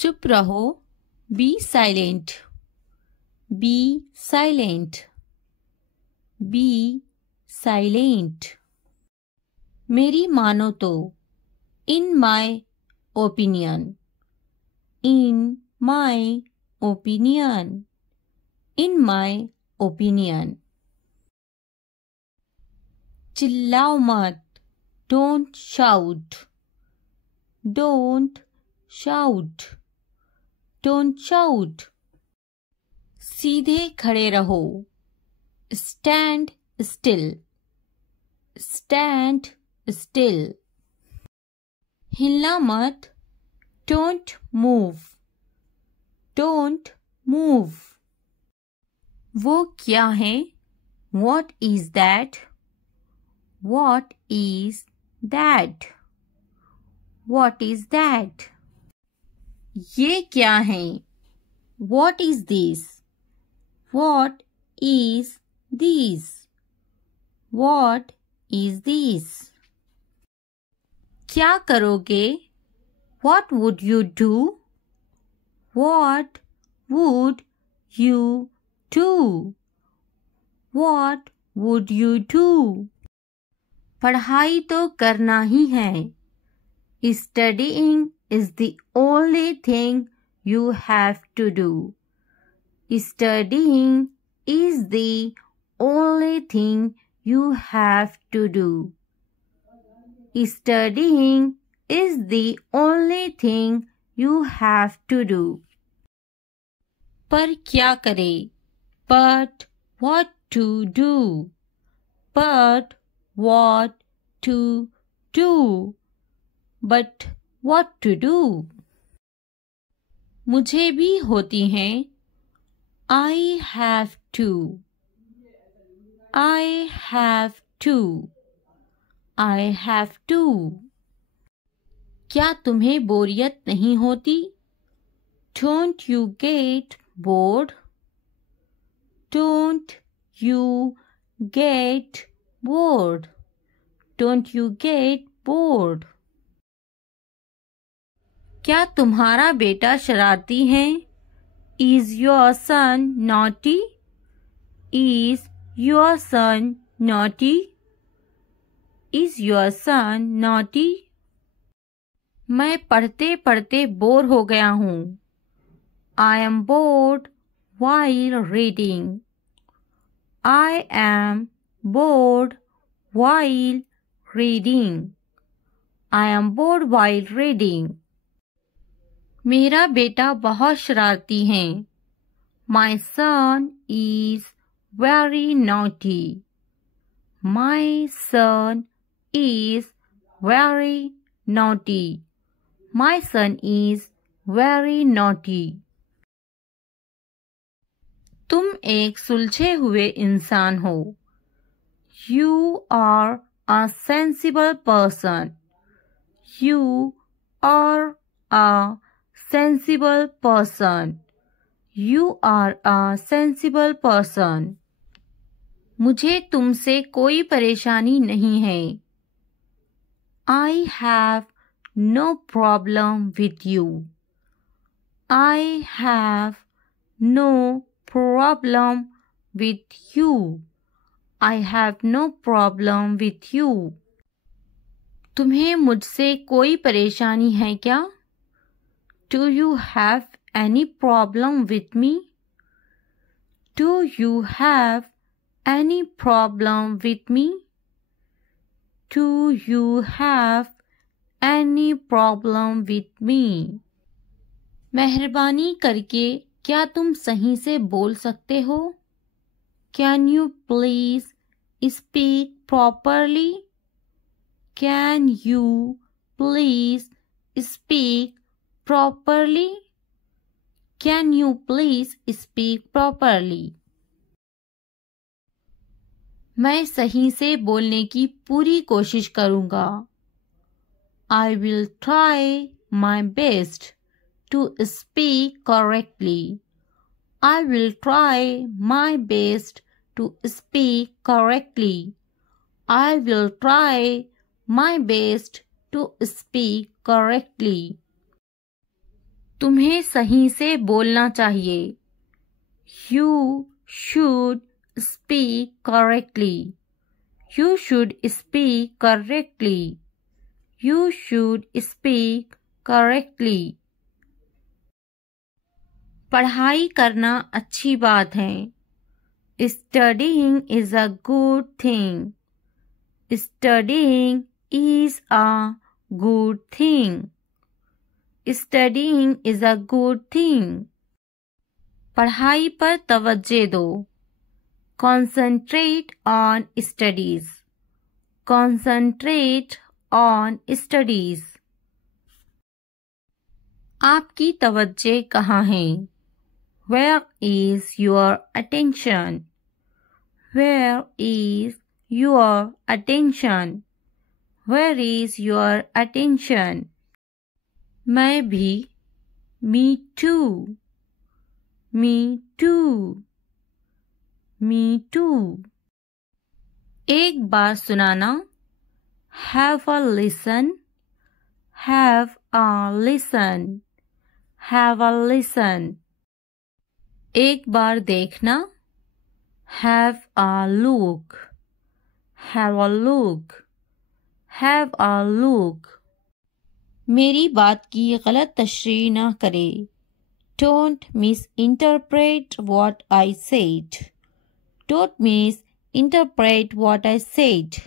चुप रहो, be silent, be silent, be silent. मेरी मानो तो, in my opinion, in my opinion, in my opinion. चिल्लाओ मत, don't shout, don't shout, don't shout. सीधे खड़े रहो, स्टैंड स्टिल, स्टैंड स्टिल। हिलना मत, डोंट मूव, डोंट मूव। वो क्या है, what is that, what is that, what is that. ये क्या है, what is this, what is this, what is this. क्या करोगे, what would you do, what would you do, what would you do. पढ़ाई तो करना ही है, studying is the only thing you have to do. Studying is the only thing you have to do. Studying is the only thing you have to do. पर क्या करे, but what to do, but what to do, but what to do। मुझे भी होती हैं, I have to, I have to, I have to। क्या तुम्हें बोरियत नहीं होती, don't you get bored, don't you get bored, don't you get bored। क्या तुम्हारा बेटा शरारती है, Is your son naughty, Is your son naughty, Is your son naughty। मैं पढ़ते पढ़ते बोर हो गया हूँ, I am bored while reading, I am bored while reading, I am bored while reading। मेरा बेटा बहुत शरारती है, My son is very naughty, My son is very naughty, My son is very naughty। तुम एक सुलझे हुए इंसान हो, You are a sensible person, You are a sensible person, you are a sensible person। मुझे तुमसे कोई परेशानी नहीं है, I have no problem with you, I have no problem with you, I have no problem with you। तुम्हें मुझसे कोई परेशानी है क्या, Do you have any problem with me, Do you have any problem with me, Do you have any problem with me। मेहरबानी करके क्या तुम सही से बोल सकते हो, Can you please speak properly, Can you please speak properly, Can you please speak properly। मैं सही से बोलने की पूरी कोशिश करूँगा, I will try my best to speak correctly, I will try my best to speak correctly, I will try my best to speak correctly। तुम्हें सही से बोलना चाहिए। You should speak correctly. You should speak correctly. You should speak correctly. पढ़ाई करना अच्छी बात है। Studying is a good thing. Studying is a good thing. Studying is a good thing. पढ़ाई पर तवज्जो दो। Concentrate on studies. Concentrate on studies. आपकी तवज्जो कहाँ है? Where is your attention? Where is your attention? Where is your attention? मैं भी। Me too. Me too. Me too. एक बार सुनाना। Have a listen. Have a listen. Have a listen. एक बार देखना। Have a look. Have a look. Have a look. मेरी बात की गलत तशरीह ना करे। Don't misinterpret what I said. Don't misinterpret what I said.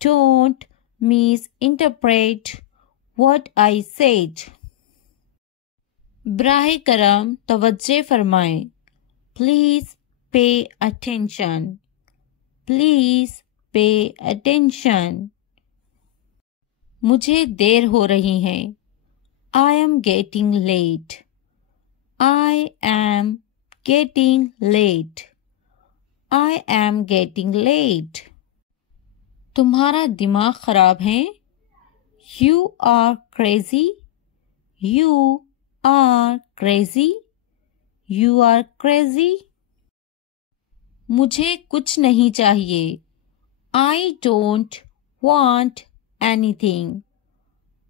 Don't misinterpret what I said. बराह करम तवज्जो फरमाएं। Please pay attention. Please pay attention. मुझे देर हो रही है। I am getting late. I am getting late. I am getting late. तुम्हारा दिमाग खराब है। You are crazy. You are crazy. You are crazy. मुझे कुछ नहीं चाहिए। I don't want anything.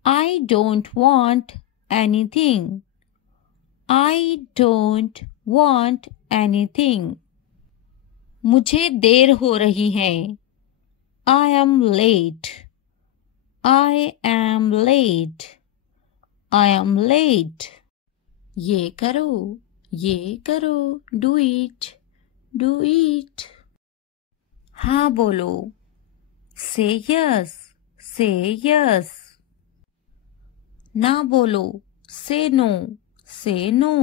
I don't want anything. I don't want anything. मुझे देर हो रही है। I am late. I am late. I am late. ये करो, ये करो, do it, do it. हाँ बोलो। Say yes, say yes. ना बोलो। Say no, say no.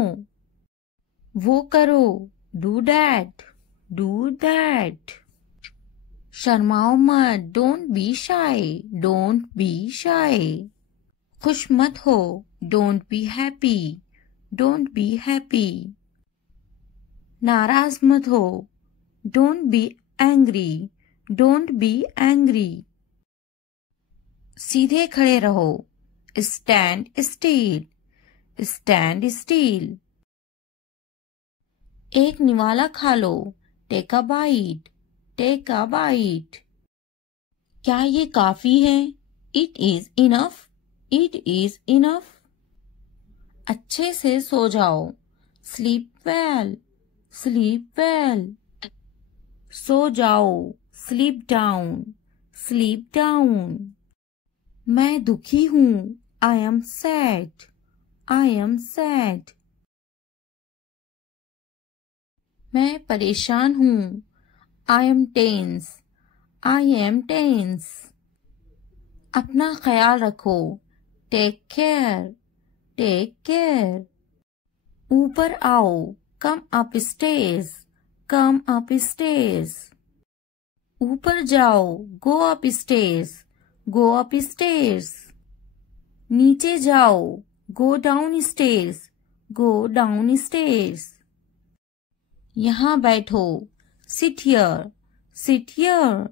वो करो, do that, do that. शर्माओ मत, don't be shy, don't be shy. खुश मत हो, don't be happy, don't be happy. नाराज मत हो, don't be angry, don't be angry. सीधे खड़े रहो, stand still, stand still. एक निवाला खा लो, take a bite, take a bite. क्या ये काफी है? It is enough, it is enough. अच्छे से सो जाओ, sleep well, sleep well. सो जाओ, sleep down, sleep down. मैं दुखी हूँ, I am sad, I am sad. मैं परेशान हूँ, I am tense, I am tense. अपना ख्याल रखो, take care, take care. ऊपर आओ, come upstairs, come upstairs. ऊपर जाओ, go upstairs, go upstairs. नीचे जाओ, go downstairs, go downstairs. यहाँ बैठो, sit here, sit here.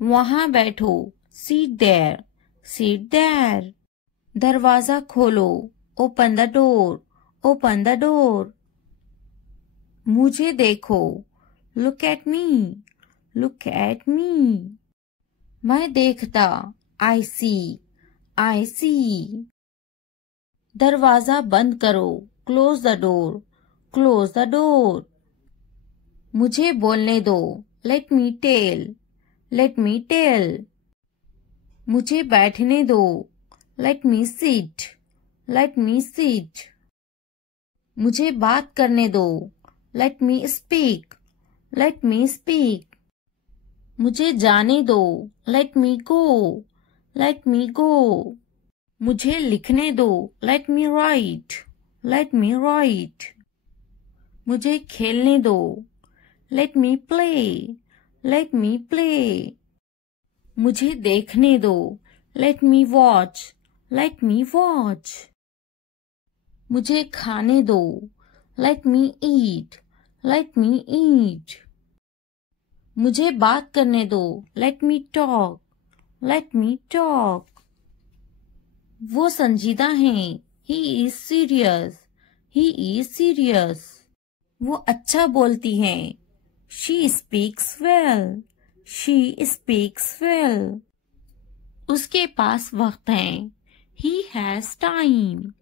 वहाँ बैठो, sit there, sit there. दरवाजा खोलो, open the door, open the door. मुझे देखो, look at me, look at me. मैं देखता, I see, I see. दरवाजा बंद करो, close the door, close the door. मुझे बोलने दो, let me tell, let me tell. मुझे बैठने दो, let me sit, let me sit. मुझे बात करने दो, let me speak, let me speak. मुझे जाने दो, लेट मी गो, लेट मी गो। मुझे लिखने दो, लेट मी राइट, लेट मी राइट। मुझे खेलने दो, लेट मी प्ले, लेट मी प्ले। मुझे देखने दो, लेट मी वॉच, लेट मी वॉच। मुझे खाने दो, लेट मी ईट, लेट मी ईट। मुझे बात करने दो, let me talk, let me talk. वो संजीदा हैं, he is serious, he is serious. वो अच्छा बोलती हैं, she speaks well, she speaks well. उसके पास वक्त है, he has time,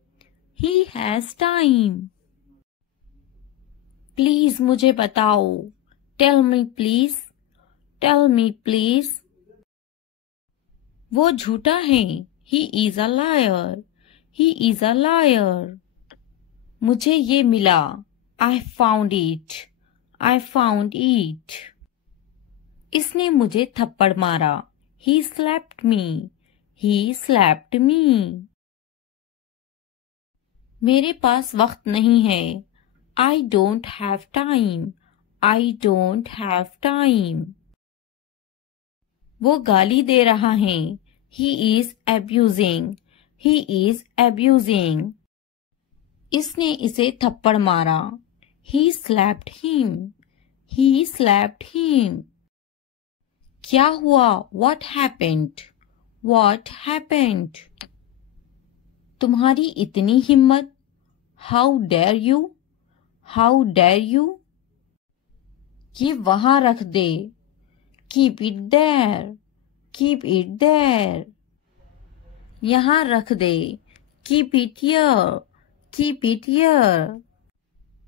he has time. Please मुझे बताओ, tell me please, tell me please. वो झूठा है, he is a liar, he is a liar. मुझे ये मिला, I found it, I found it. इसने मुझे थप्पड़ मारा, he slapped me, he slapped मी। मेरे पास वक्त नहीं है, I don't have time, I don't have time. वो गाली दे रहा है, he is abusing, he is abusing. इसने इसे थप्पड़ मारा, he slapped him, he slapped him. क्या हुआ, व्हाट हैपेंड, व्हाट हैपेंड। तुम्हारी इतनी हिम्मत, how dare you, how dare you. ये वहां रख दे, keep it there, keep it there. यहां रख दे, keep it here, keep it here.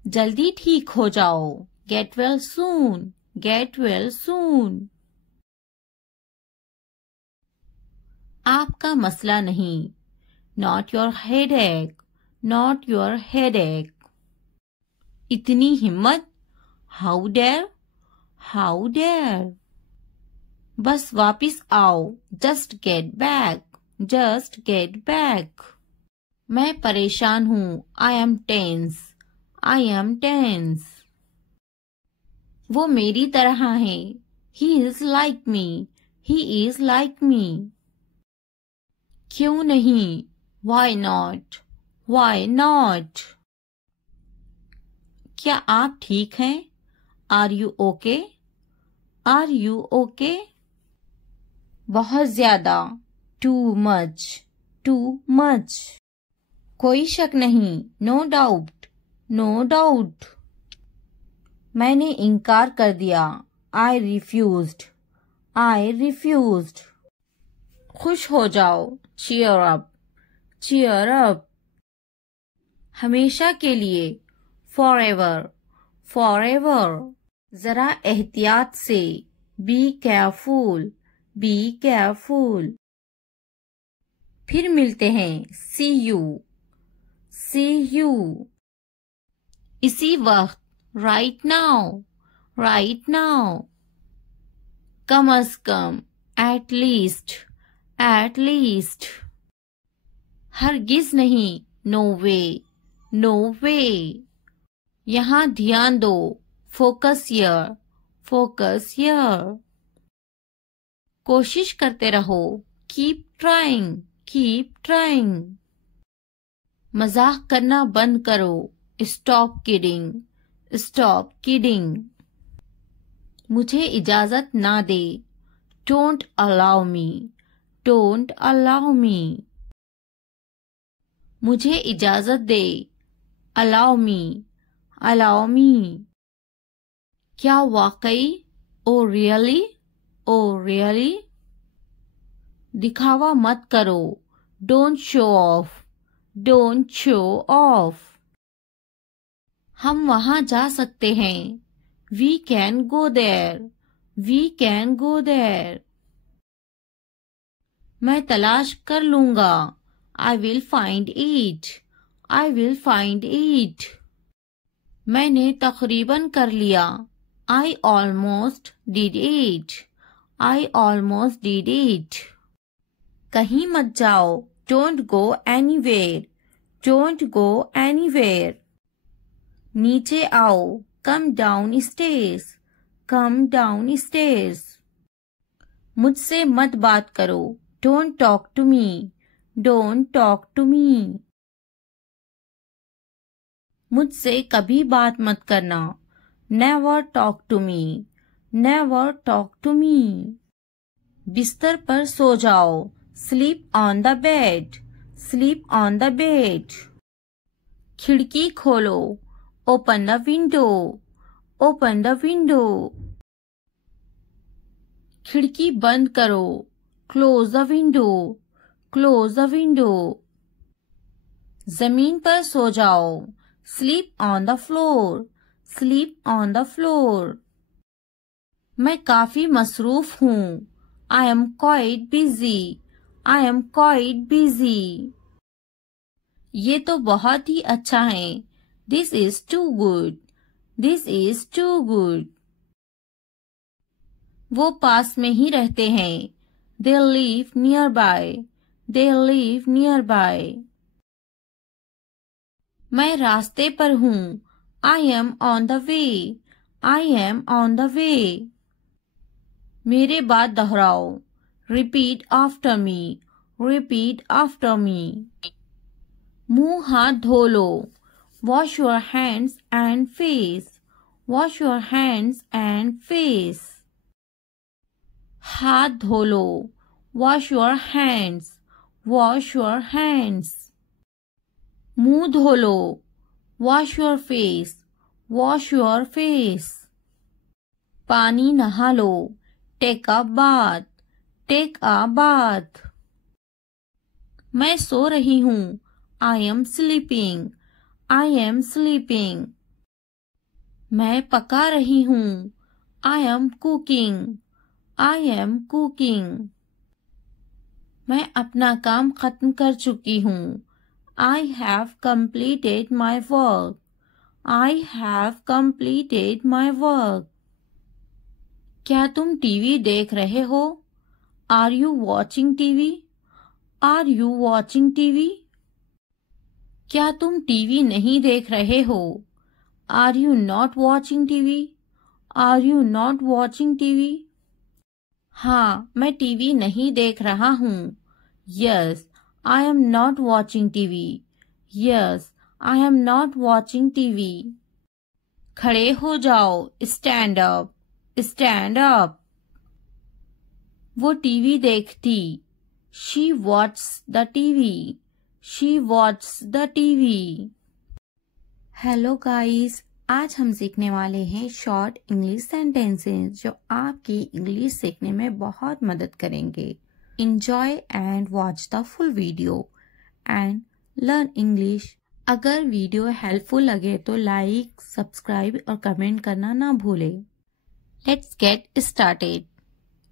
जल्दी ठीक हो जाओ, get well soon, get well soon. आपका मसला नहीं, not your headache, not your headache. इतनी हिम्मत, हाउ डेयर, हाउ डेयर। बस वापिस आओ, just get back, just get back. मैं परेशान हूँ, I am tense, I am tense. वो मेरी तरह है, he is like me, he is like me. क्यों नहीं, वाई नॉट, वाई नॉट। क्या आप ठीक हैं, are you okay, are you okay. बहुत ज्यादा, टू मच, टू मच। कोई शक नहीं, नो डाउट, नो डाउट। मैंने इनकार कर दिया, आई रिफ्यूज्ड, आई रिफ्यूज्ड। खुश हो जाओ, चीयर अप, चीयर अप। हमेशा के लिए, फॉर एवर, फॉर एवर। जरा एहतियात से, बी केयरफुल, बी केयरफुल। फिर मिलते हैं, सी यू, सी यू। इसी वक्त, राइट नाउ, राइट नाउ। कम अज कम, एट लीस्ट, एट लीस्ट। हरगिज नहीं, नो वे, नो वे। यहां ध्यान दो, फोकस हियर, फोकस हियर। कोशिश करते रहो, कीप ट्राइंग, कीप ट्राइंग। मजाक करना बंद करो, स्टॉप किडिंग, स्टॉप किडिंग। मुझे इजाजत ना दे, don't allow me, don't allow me. मुझे इजाजत दे, अलाउ मी, अलाउ मी। क्या वाकई, ओ रियली, ओ रियली। दिखावा मत करो, don't show off, Don't show off. हम वहाँ जा सकते हैं. We can go there. We can go there. मैं तलाश कर लूँगा. I will find it. I will find it. मैंने तकरीबन कर लिया. I almost did it. I almost did it. कहीं मत जाओ. Don't go anywhere. Don't go anywhere. नीचे आओ. Come downstairs. Come downstairs. मुझसे मत बात करो. Don't talk to me. Don't talk to me. मुझसे कभी बात मत करना. Never talk to me. Never talk to me. बिस्तर पर सो जाओ. Sleep on the bed. Sleep on the bed. खिड़की खोलो. Open the window. Open the window. खिड़की बंद करो. Close the window. Close the window. जमीन पर सो जाओ. Sleep on the floor. Sleep on the floor. मैं काफी मसरूफ हूँ. I am quite busy. I am quite busy. ये तो बहुत ही अच्छा है. This is too good. This is too good. वो पास में ही रहते हैं. They live nearby. They live nearby. मैं रास्ते पर हूँ. I am on the way. I am on the way. मेरे बाद दोहराओ. Repeat after me. Repeat after me. मुंह हाथ धो लो. Wash your hands and face. Wash your hands and face. हाथ धो लो. Wash your hands. Wash your hands. मुंह धो लो. Wash your face. Wash your face. पानी नहा लो. Take a bath. Take a bath. मैं सो रही हूँ. I am sleeping. I am sleeping. मैं पका रही हूँ. I am cooking. I am cooking. मैं अपना काम खत्म कर चुकी हूँ. I have completed my work. I have completed my work. क्या तुम टीवी देख रहे हो? Are you watching TV? Are you watching TV? क्या तुम टीवी नहीं देख रहे हो? Are you not watching TV? Are you not watching TV? हाँ, मैं टीवी नहीं देख रहा हूँ. Yes, I am not watching TV. Yes, I am not watching TV. खड़े हो जाओ. Stand up. Stand up. वो टीवी देखती. She watches the TV. She watches the TV. Hello guys, आज हम सीखने वाले हैं शॉर्ट इंग्लिश सेंटेंसेस जो आपकी इंग्लिश सीखने में बहुत मदद करेंगे. Enjoy and watch the full video and learn English. अगर वीडियो हेल्पफुल लगे तो लाइक, सब्सक्राइब और कमेंट करना ना भूलें. Let's get started.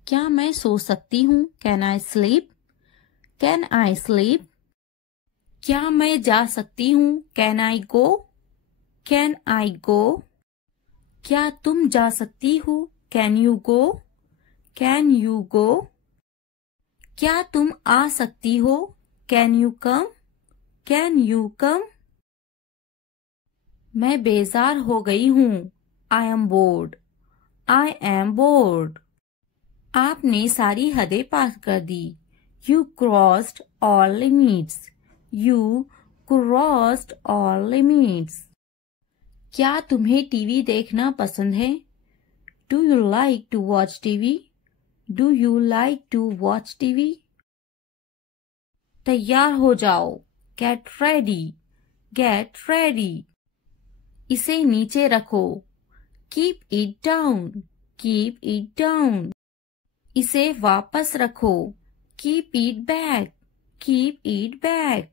क्या मैं सो सकती हूँ? Can I sleep? Can I sleep? क्या मैं जा सकती हूँ? Can I go? Can I go? क्या तुम जा सकती हो? Can you go? Can you go? क्या तुम आ सकती हो? Can you come? Can you come? मैं बेजार हो गई हूँ. I am bored. I am bored. आपने सारी हदें पार कर दी. You crossed all limits. You crossed all limits. क्या तुम्हें टीवी देखना पसंद है? Do you like to watch TV? Do you like to watch TV? तैयार हो जाओ. Get ready. Get ready. इसे नीचे रखो. Keep it down. Keep it down. इसे वापस रखो. Keep it back. Keep it back.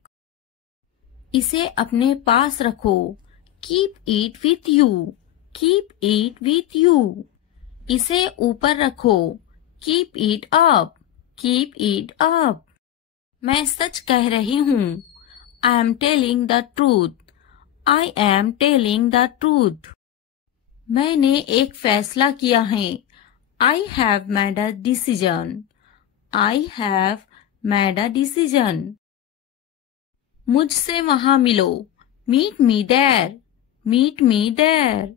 इसे अपने पास रखो. Keep it with you. Keep it with you. इसे ऊपर रखो. Keep it up. Keep it up. मैं सच कह रही हूँ. I am telling the truth. I am telling the truth. मैंने एक फैसला किया है. I have made a decision. I have made a decision. मुझसे वहां मिलो. Meet me there. Meet me there.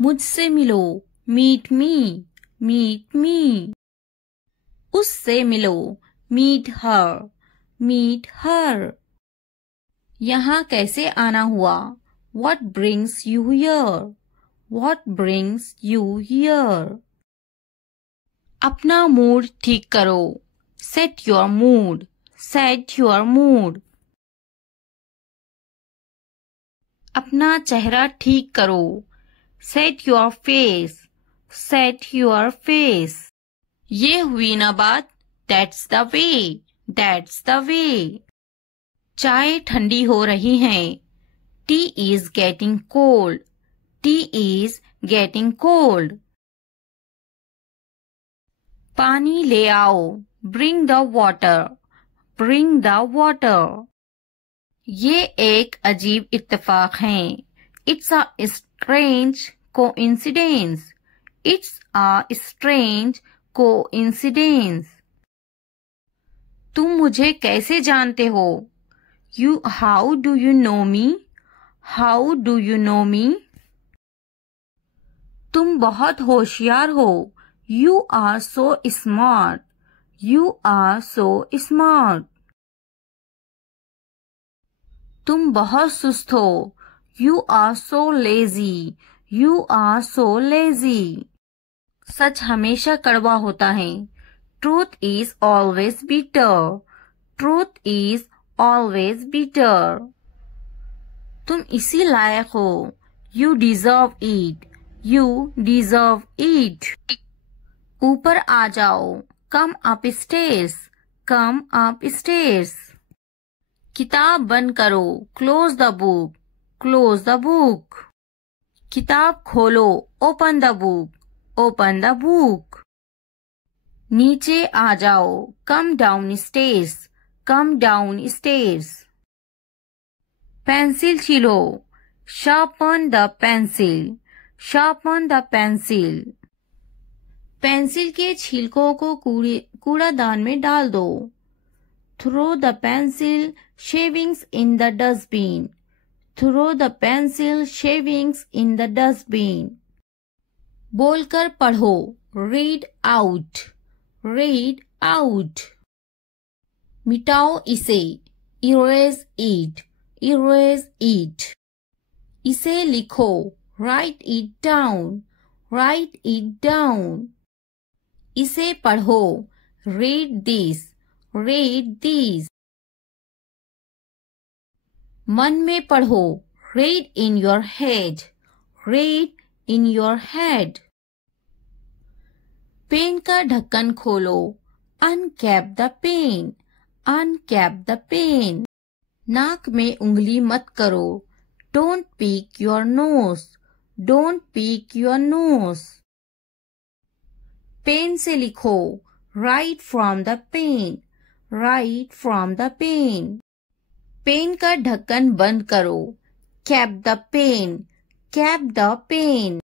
मुझसे मिलो. Meet me. Meet me. उससे मिलो. Meet her. Meet her. यहाँ कैसे आना हुआ? What brings you here? What brings you here? अपना मूड ठीक करो. Set your mood. Set your mood. अपना चेहरा ठीक करो. Set your face. Set your face. ये हुई ना बात. That's the way. That's the way. चाय ठंडी हो रही है. Tea is getting cold. Tea is getting cold. पानी ले आओ. Bring the water. Bring the water. ये एक अजीब इत्तेफाक है. It's a strange coincidence. It's a strange coincidence. तुम मुझे कैसे जानते हो? How do you know me? How do you know me? तुम बहुत होशियार हो. You are so smart. You are so smart. तुम बहुत सुस्त हो. You are so lazy. You are so lazy. सच हमेशा कड़वा होता है. Truth is always bitter. Truth is always bitter. तुम इसी लायक हो. You deserve it. You deserve it. ऊपर आ जाओ. Come upstairs. Come upstairs. किताब बंद करो. Close the book. Close the book. किताब खोलो. Open the book. Open the book. नीचे आ जाओ. Come downstairs. Come downstairs. Pencil छीलो. Sharpen the pencil. Sharpen the pencil. Pencil के छिलकों को कूड़ादान में डाल दो. Throw the pencil shavings in the dustbin. Throw the pencil shavings in the dustbin. बोलकर पढ़ो. Read out. Read out. मिटाओ इसे. Erase it. Erase it. इसे लिखो. Write it down. Write it down. इसे पढ़ो. Read this. Read this. मन में पढ़ो. Read in your head. Read in your head. Pen का ढक्कन खोलो. Uncap the pen. Uncap the pen. नाक में उंगली मत करो. Don't pick your nose. Don't pick your nose. Pen से लिखो. Write from the pen. Write from the pen. Pen का ढक्कन बंद करो. Cap the pen. Cap the pen.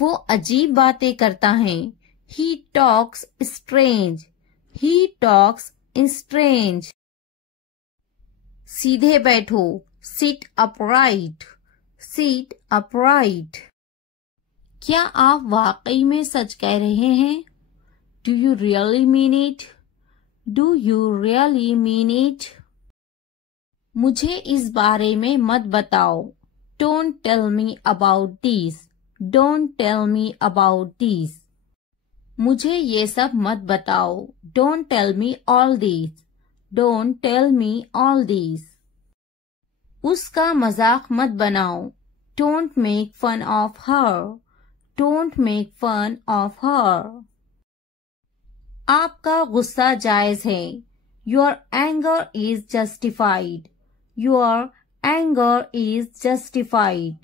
वो अजीब बातें करता है. He talks strange. He talks strange. सीधे बैठो. Sit upright. Sit upright. क्या आप वाकई में सच कह रहे हैं? Do you really mean it? Do you really mean it? मुझे इस बारे में मत बताओ. Don't tell me about this. Don't tell me about this. मुझे ये सब मत बताओ. Don't tell me all this. Don't tell me all this. उसका मजाक मत बनाओ. Don't make fun of her. Don't make fun of her. आपका गुस्सा जायज है. Your anger is justified. Your anger is justified.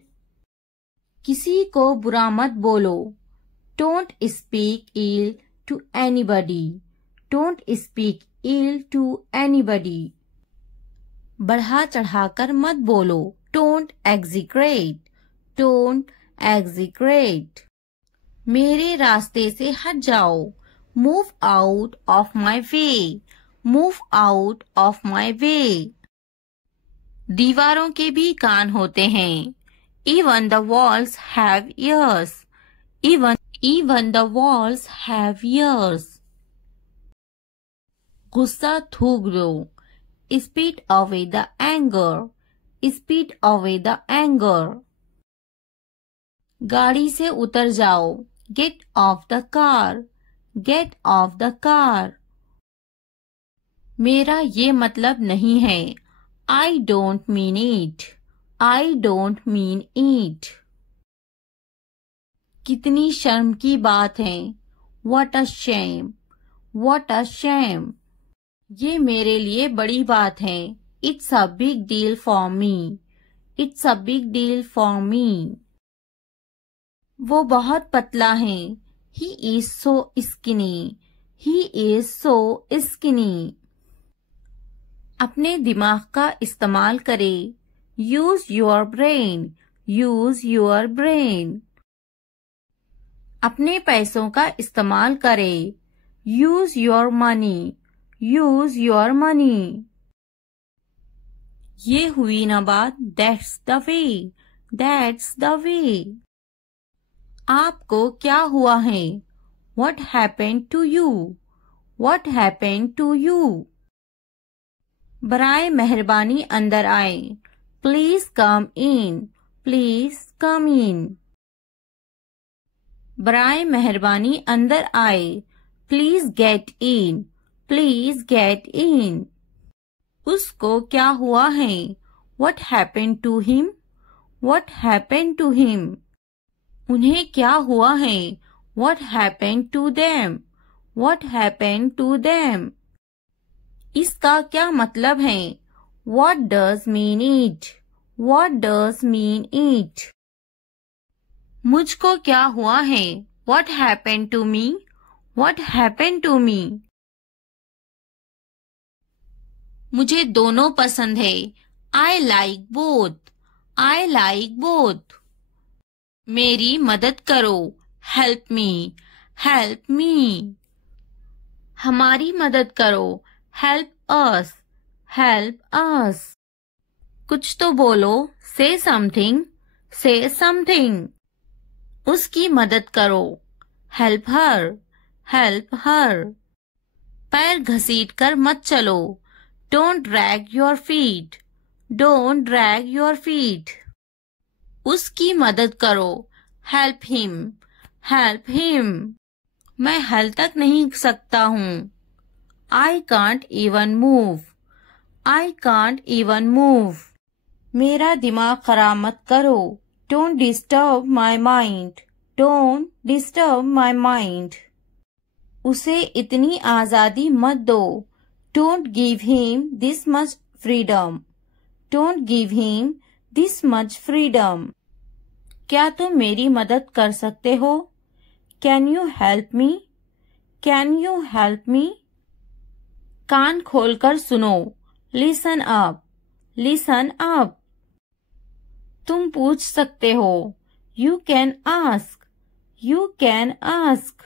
किसी को बुरा मत बोलो. Don't speak ill to anybody. Don't speak ill to anybody. बढ़ा चढ़ाकर मत बोलो. Don't exaggerate. Don't exaggerate. मेरे रास्ते से हट जाओ. Move out of my way. Move out of my way. दीवारों के भी कान होते हैं. Even the walls have ears. Even the walls have ears. गुस्सा थूक दो. Spit away the anger. Spit away the anger. गाड़ी से उतर जाओ. Get off the car. Get off the car. मेरा ये मतलब नहीं है. I don't mean it. I don't mean it. कितनी शर्म की बात है. What a shame. What a shame. ये मेरे लिए बड़ी बात है. It's a big deal for me. It's a big deal for me. वो बहुत पतला है. He is so skinny. He is so skinny. अपने दिमाग का इस्तेमाल करें. Use your brain. Use your brain. अपने पैसों का इस्तेमाल करें. Use your money. Use your money. ये हुई ना बात. That's the way. That's the way. आपको क्या हुआ है? What happened to you? What happened to you? बराए मेहरबानी अंदर आए. Please come in. Please come in. बराए मेहरबानी अंदर आए. Please get in. Please get in. उसको क्या हुआ है? What happened to him? What happened to him? उन्हें क्या हुआ है? What happened to them? What happened to them? इसका क्या मतलब है? What does mean it? What does mean it? मुझको क्या हुआ है? What happened to me? What happened to me? मुझे दोनों पसंद है. I like both. I like both. मेरी मदद करो. Help me. Help me. हमारी मदद करो. Help us. Help us. कुछ तो बोलो. Say something. Say something. उसकी मदद करो. Help her. Help her. पैर घसीट कर मत चलो. Don't drag your feet. Don't drag your feet. उसकी मदद करो. Help him. Help him. मैं हल तक नहीं सकता हूँ. I can't even move. I can't even move. मेरा दिमाग खराब मत करो. Don't disturb my mind. Don't disturb my mind. उसे इतनी आजादी मत दो. Don't give him this much freedom. Don't give him this much freedom. क्या तुम मेरी मदद कर सकते हो? Can you help me? Can you help me? कान खोलकर सुनो. Listen up. Listen up. तुम पूछ सकते हो. You can ask. You can ask.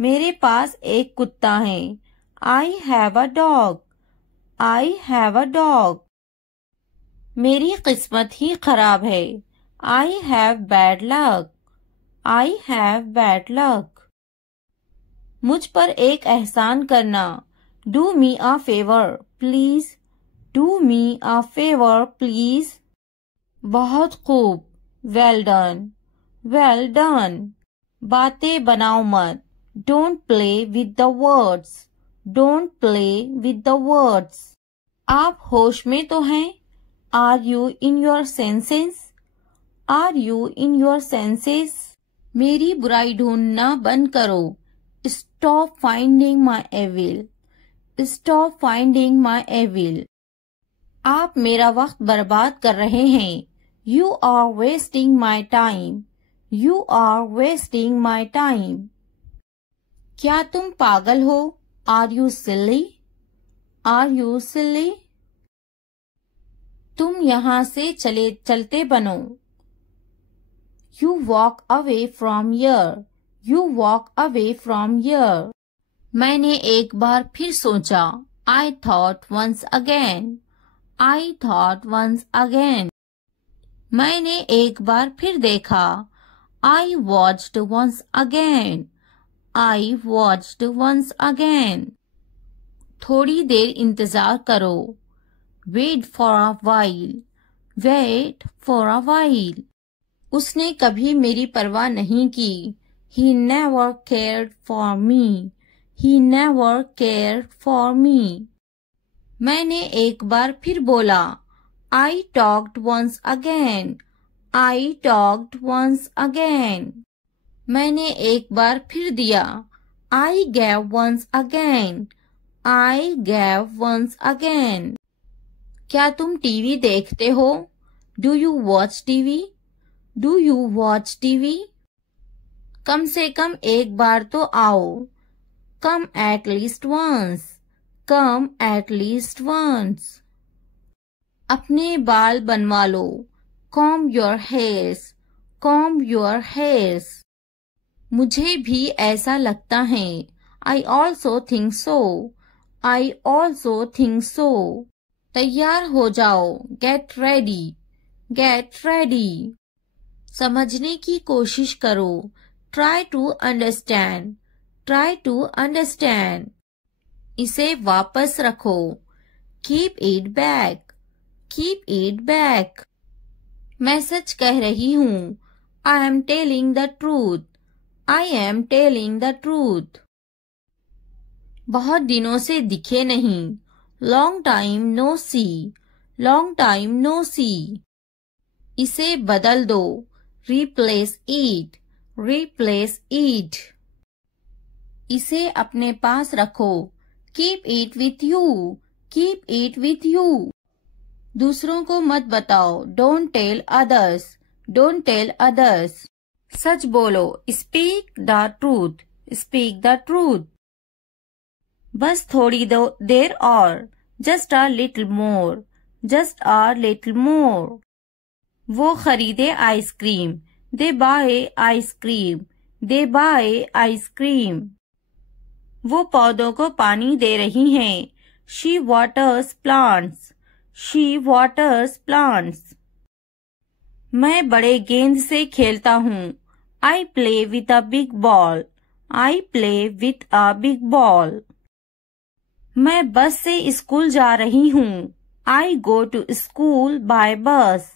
मेरे पास एक कुत्ता है. I have a dog. I have a dog. मेरी किस्मत ही खराब है. I have bad luck. I have bad luck. मुझ पर एक एहसान करना. Do me a favor, please. Do me a favor, please. बहुत खूब. Well done. Well done. बातें बनाओ मत. Don't play with the words. Don't play with the words. आप होश में तो हैं? Are you in your senses? Are you in your senses? मेरी बुराई ढूंढना बंद करो. Stop finding my evil. Stop finding my evil. आप मेरा वक्त बर्बाद कर रहे हैं. You are wasting my time. You are wasting my time. क्या तुम पागल हो? Are you silly? Are you silly? तुम यहाँ से चलते बनो. You walk away from here. You walk away from here. मैंने एक बार फिर सोचा. I thought once again. I thought once again. मैंने एक बार फिर देखा. I watched once again. I watched once again. थोड़ी देर इंतजार करो. Wait for a while. Wait for a while. उसने कभी मेरी परवाह नहीं की. He never cared for me. He never cared for me. मैंने एक बार फिर बोला. I talked once again. I talked once again. मैंने एक बार फिर दिया. I gave once again. I gave once again. क्या तुम टीवी देखते हो? Do you watch TV? Do you watch TV? कम से कम एक बार तो आओ. Come at least once. Come at least once. अपने बाल बनवा लो. Comb your hairs. Comb your hairs. मुझे भी ऐसा लगता है. I also think so. I also think so. तैयार हो जाओ. Get ready. Get ready. समझने की कोशिश करो. Try to understand. Try to understand. इसे वापस रखो. Keep it back. Keep it back. मैं सच कह रही हूँ. I am telling the truth. I am telling the truth. बहुत दिनों से दिखे नहीं. Long time no see. Long time no see. इसे बदल दो. Replace it. Replace it. इसे अपने पास रखो. Keep it with you. Keep it with you. दूसरों को मत बताओ. Don't tell others. Don't tell others. सच बोलो. Speak the truth. Speak the truth. बस थोड़ी देर और. Just a little more. Just a little more. वो खरीदे ice cream. They buy ice cream. They buy ice cream. वो पौधों को पानी दे रही हैं. She waters plants. She waters plants. मैं बड़े गेंद से खेलता हूँ. I play with a big ball. I play with a big ball. मैं बस से स्कूल जा रही हूँ. I go to school by bus.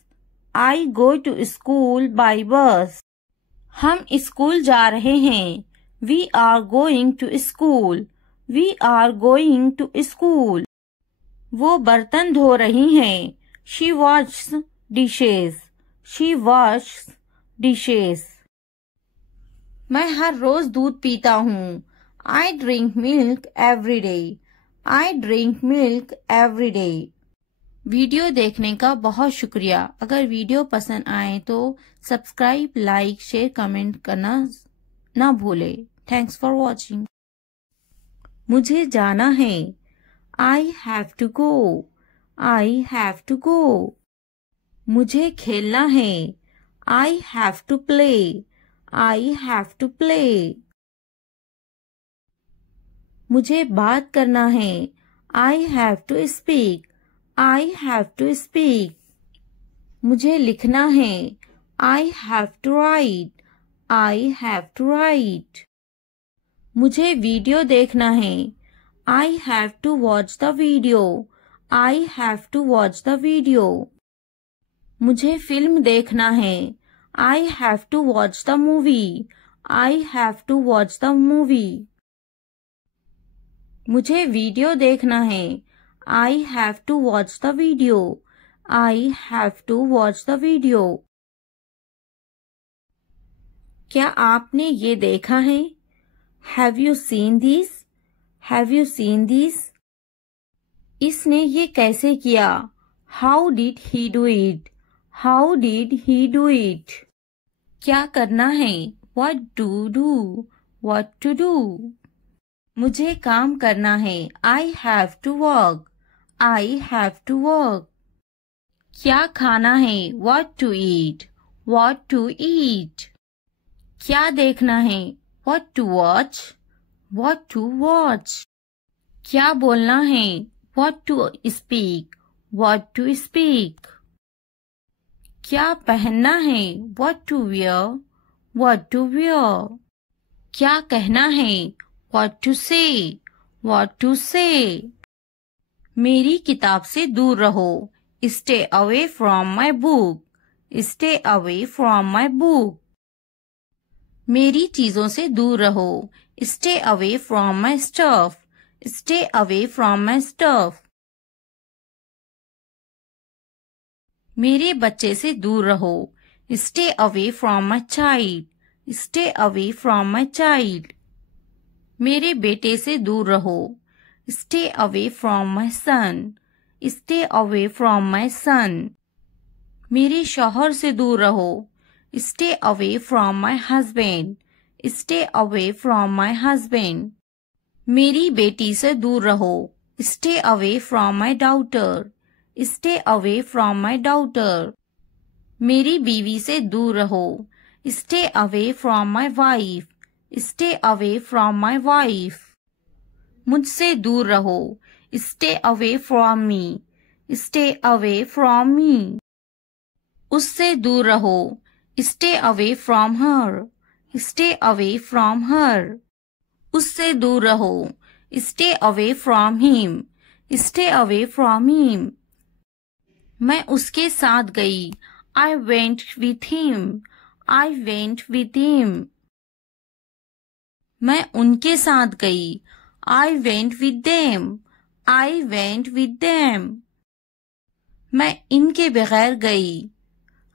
I go to school by bus. हम स्कूल जा रहे हैं. We are going to school. We are going to school. वो बर्तन धो रही हैं. She washes dishes. She washes dishes. मैं हर रोज दूध पीता हूँ. I drink milk every day. I drink milk every day. Video देखने का बहुत शुक्रिया. अगर वीडियो पसंद आए तो सब्सक्राइब, लाइक, शेयर, कमेंट करना ना भूले. Thanks for watching. मुझे जाना है. I have to go. I have to go. मुझे खेलना है. I have to play. I have to play. मुझे बात करना है. I have to speak. I have to speak. मुझे लिखना है. I have to write. I have to write. मुझे वीडियो देखना है. I have to watch the video. I have to watch the video. मुझे फिल्म देखना है. I have to watch the movie. I have to watch the movie. मुझे video देखना है. I have to watch the video. I have to watch the video. क्या आपने ये देखा है? Have you seen this? Have you seen this? इसने ये कैसे किया? How did he do it? How did he do it? क्या करना है? What to do? What to do? मुझे काम करना है। I have to work. I have to work. क्या खाना है? What to eat? What to eat? क्या देखना है? What to watch? What to watch? क्या बोलना है? What to speak? What to speak? क्या पहनना है? What to wear? What to wear? क्या कहना है? What to say? What to say? मेरी किताब से दूर रहो। Stay away from my book. Stay away from my book. मेरी चीजों से दूर रहो। Stay away from my stuff. Stay away from my stuff. मेरे बच्चे से दूर रहो। Stay away from my child. Stay away from my child. मेरे बेटे से दूर रहो। Stay away from my son. Stay away from my सन। मेरे शौहर से दूर रहो। Stay away from my husband. Stay away from my husband. मेरी बेटी से दूर रहो। Stay away from my daughter. Stay away from my daughter. मेरी बीवी से दूर रहो। Stay away from my wife. Stay away from my wife. मुझसे दूर रहो। Stay away from me. Stay away from me. उससे दूर रहो। Stay away from her. Stay away from her. उससे दूर रहो। Stay away from him. Stay away from him. मैं उसके साथ गई। I went with him. I went with him. मैं उनके साथ गई। I went with them. I went with them. मैं इनके बगैर गई।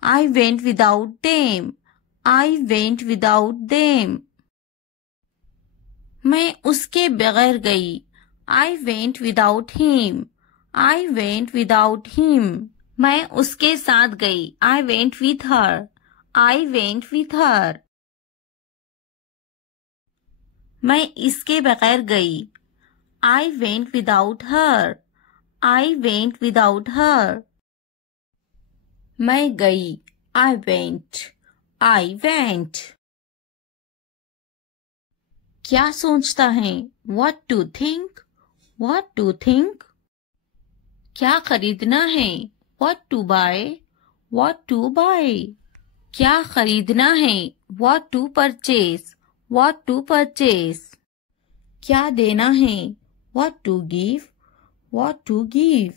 I went without them. I went without them. मैं उसके बगैर गई। I went without him. I went without him. मैं उसके साथ गई। I went with her. I went with her. मैं इसके बगैर गई। I went without her. I went without her. मैं गई। I went. I went. क्या सोचता है? What to think? What to think? क्या खरीदना है? What to buy? What to buy? क्या खरीदना है? What to purchase? What to purchase? क्या देना है? What to give? What to give?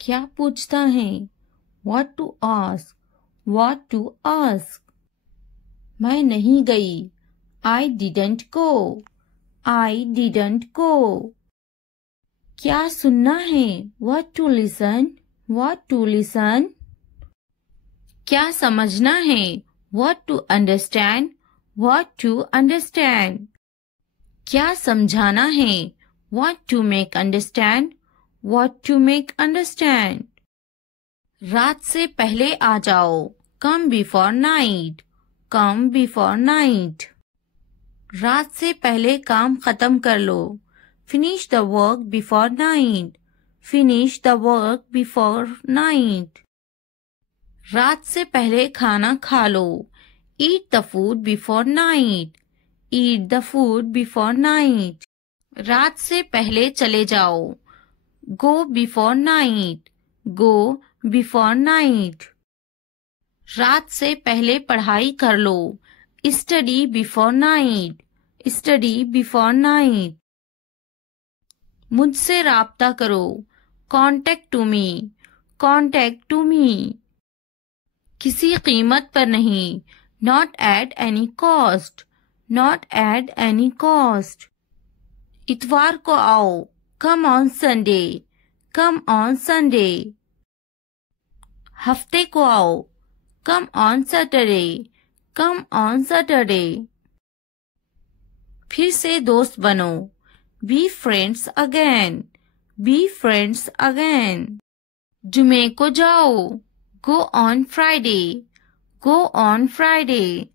क्या पूछता है? What to ask? What to ask? मैं नहीं गई। I didn't go. I didn't go. क्या सुनना है? What to listen? What to listen? क्या समझना है? What to understand? What to understand? क्या समझाना है? What to make understand? What to make understand? रात से पहले आ जाओ। Come before night. Come before night. रात से पहले काम खत्म कर लो। Finish the work before night. Finish the work before night. रात से पहले खाना खा लो। Eat the food before night. Eat the food before night. रात से पहले चले जाओ। Go before night. Go before night. रात से पहले पढ़ाई कर लो। Study before night. Study before night. मुझसे राब्ता करो। Contact to me. Contact to me. किसी कीमत पर नहीं। Not at any cost. Not at any cost. इतवार को आओ। Come on Sunday. Come on Sunday. हफ्ते को आओ। Come on Saturday. Come on Saturday. फिर से दोस्त बनो। Be friends again. Be friends again. जुमे को जाओ. Go on Friday. Go on Friday.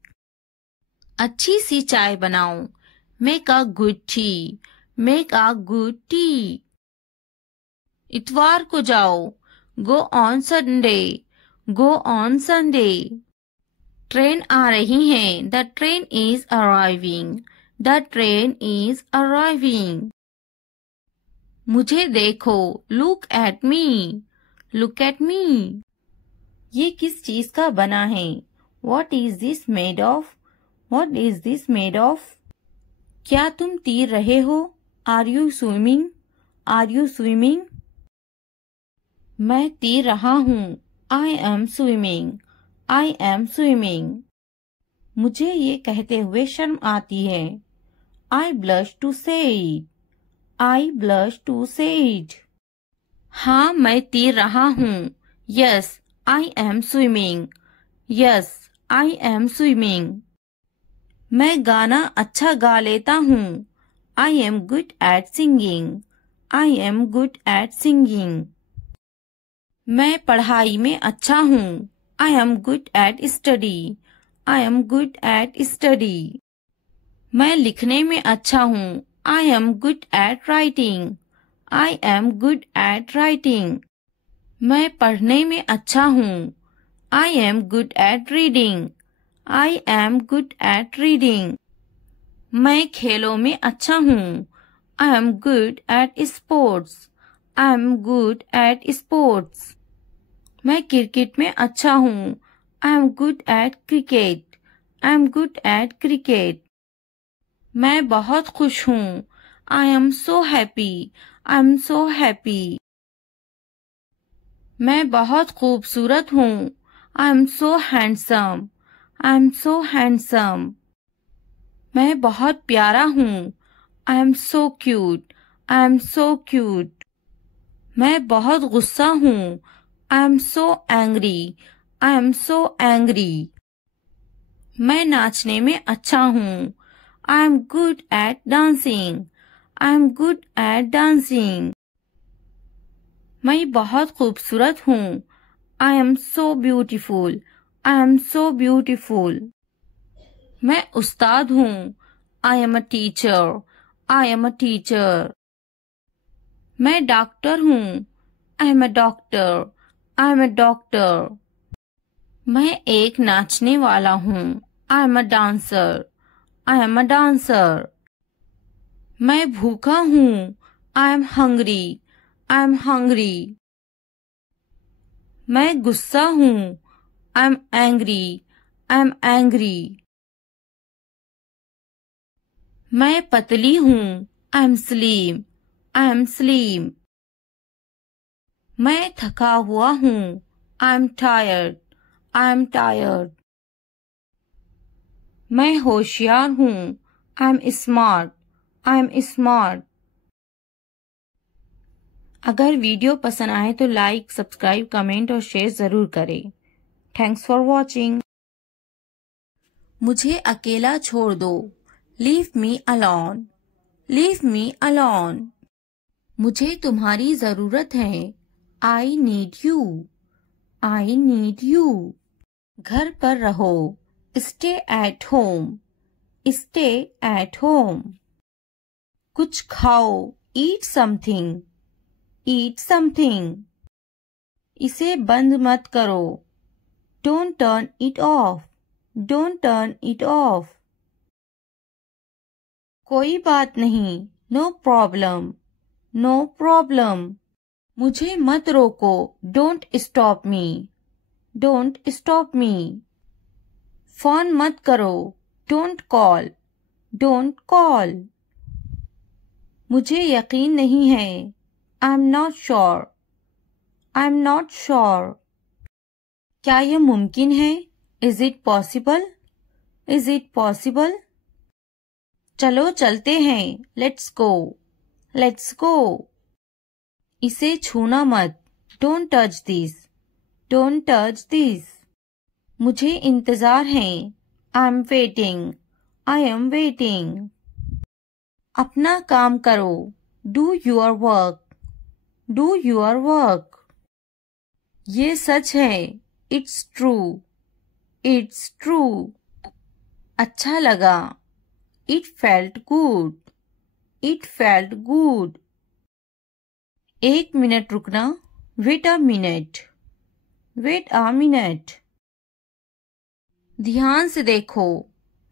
अच्छी सी चाय बनाओ. Make a good tea. Make a good tea. इतवार को जाओ. Go on Sunday. Go on Sunday. Train आ रही है. The train is arriving. The train is arriving. मुझे देखो. Look at me. Look at me. ये किस चीज का बना है? What is this made of? What is this made of? क्या तुम तैर रहे हो? Are you swimming? Are you swimming? मैं तैर रहा हूँ. I am swimming. I am swimming. मुझे ये कहते हुए शर्म आती है. I blush to say it. I blush to say it. हाँ, मैं तैर रहा हूँ. Yes, I am swimming. Yes, I am swimming. मैं गाना अच्छा गा लेता हूँ. I am good at singing. I am good at singing. मैं पढ़ाई में अच्छा हूँ. I am good at study. I am good at study. मैं लिखने में अच्छा हूँ. I am good at writing. I am good at writing. मैं पढ़ने में अच्छा हूँ. I am good at reading. I am good at reading. मैं खेलों में अच्छा हूँ. I am good at sports. I am good at sports. मैं क्रिकेट में अच्छा हूँ. I am good at cricket. I am good at cricket. मैं बहुत खुश हूँ. I am so happy. I am so happy. मैं बहुत खूबसूरत हूँ. I am so handsome. I am so handsome. मैं बहुत प्यारा हूँ. I am so cute. I am so cute. मैं बहुत गुस्सा हूँ. I am so angry. I am so angry. मैं नाचने में अच्छा हूँ. I am good at dancing. I am good at dancing. मैं बहुत खूबसूरत हूँ. I am so beautiful. I am so beautiful. मैं उस्ताद हूँ. I am a teacher. I am a teacher. मैं डॉक्टर हूँ. I am a doctor. I am a doctor. मैं एक नाचने वाला हूँ. I am a dancer. I am a dancer. मैं भूखा हूँ. I am hungry. I am hungry. मैं गुस्सा हूँ. I am angry. I am angry. मैं पतली हूँ. I am slim. I am slim. मैं थका हुआ हूँ. I am tired. I am tired. मैं होशियार हूँ. I am smart. I am smart. अगर वीडियो पसंद आए तो लाइक, सब्सक्राइब, कमेंट और शेयर जरूर करें. Thanks for watching. मुझे अकेला छोड़ दो. Leave me alone. Leave me alone. मुझे तुम्हारी जरूरत है. I need you. I need you. घर पर रहो. Stay at home. Stay at home. कुछ खाओ. Eat something. Eat something. इसे बंद मत करो. Don't turn it off. Don't turn it off. कोई बात नहीं. No problem. No problem. मुझे मत रोको. Don't stop me. Don't stop me. Phone मत करो. Don't call. Don't call. मुझे यकीन नहीं है. I'm not sure. I'm not sure. क्या यह मुमकिन है? Is it possible? Is it possible? चलो चलते हैं. Let's go. Let's go. इसे छूना मत. Don't touch this. Don't touch this. मुझे इंतजार है. I'm waiting. I am waiting. अपना काम करो. Do your work. Do your work. ये सच है. It's true. It's true. अच्छा लगा. It felt good. It felt good. 1 minute रुकना. Wait a minute. Wait a minute. ध्यान से देखो.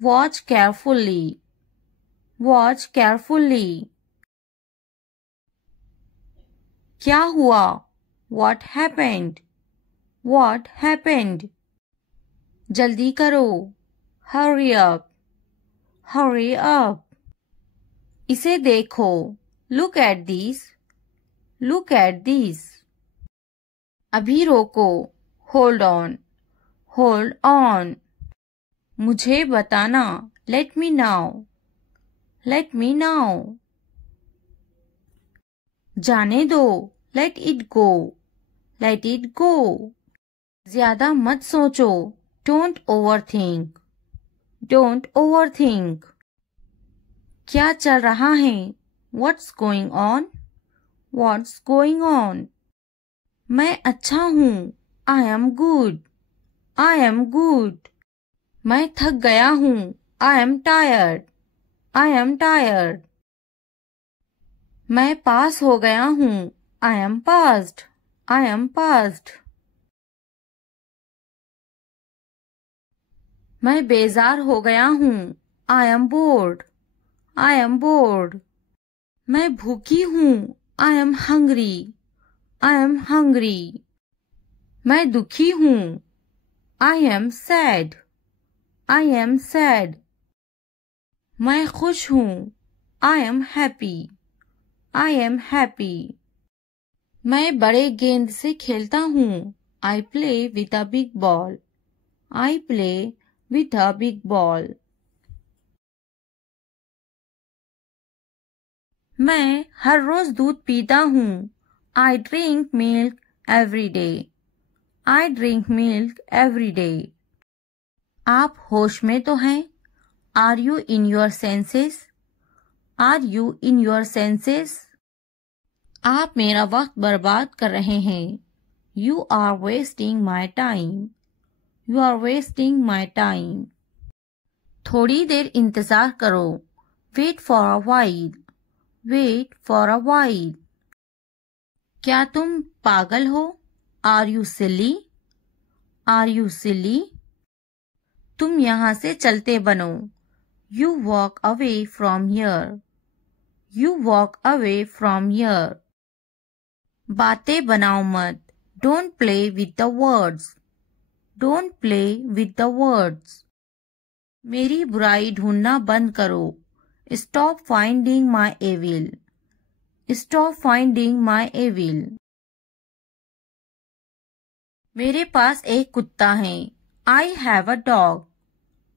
Watch carefully. Watch carefully. क्या हुआ? What happened? What happened? जल्दी करो. Hurry up. Hurry up. इसे देखो. Look at this. Look at this. अभी रोको. Hold on. Hold on. मुझे बताना. Let me know. Let me know. जाने दो. Let it go. Let it go. ज्यादा मत सोचो. Don't overthink. Don't overthink. क्या चल रहा है? What's going on? What's going on? मैं अच्छा हूँ. I am good. I am good. मैं थक गया हूँ. I am tired. I am tired. मैं पास हो गया हूँ. I am passed. I am passed. मैं बेजार हो गया हूँ. I am bored. I am bored. मैं भूखी हूँ. I am hungry. I am hungry. मैं दुखी हूँ. I am sad. I am sad. मैं खुश हूँ. I am happy. I am happy. मैं बड़े गेंद से खेलता हूँ. I play with a big ball. I play with a big ball. मैं हर रोज दूध पीता हूँ. I drink milk every day. I drink milk every day. आप होश में तो हैं? Are you in your senses? Are you in your senses? आप मेरा वक्त बर्बाद कर रहे हैं. You are wasting my time. You are wasting my time. थोड़ी देर इंतजार करो. Wait for a while. Wait for a while. क्या तुम पागल हो? Are you silly? Are you silly? तुम यहाँ से चलते बनो. You walk away from here. You walk away from here. बातें बनाओ मत. Don't play with the words. Don't play with the words. मेरी बुराई ढूंढना बंद करो. Stop finding my evil. Stop finding my evil. मेरे पास एक कुत्ता है. I have a dog.